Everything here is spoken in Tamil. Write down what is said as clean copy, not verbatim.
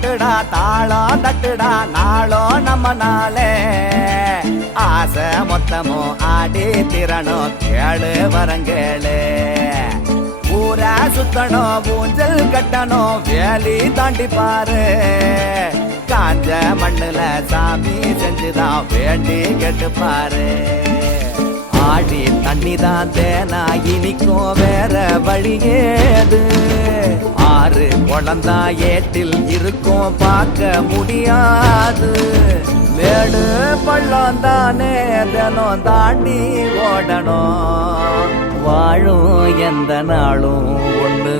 கொட்டுடா தாளம் தட்டுடா நாளும் நம்ம நாளே ஆசை மொத்தமும் ஆடி திறனும் கேளு வரங்கேளு ஊரா சுத்தணும் ஊஞ்சல் கட்டணும் வேலி தாண்டி பாரு காஞ்ச மண்ணுல சாமி செஞ்சுதான் வேண்டி கேட்டு பாரு ஆடி தண்ணிதான் தேனா இனிக்கும் வேற வழியேது ஆறு குழந்தா ஏட்டில் இருக்கும் பார்க்க முடியாது மேடு பள்ளம் தானே தினம் தாண்டி ஓடணும் வாழும் எந்த நாளும் ஒண்ணு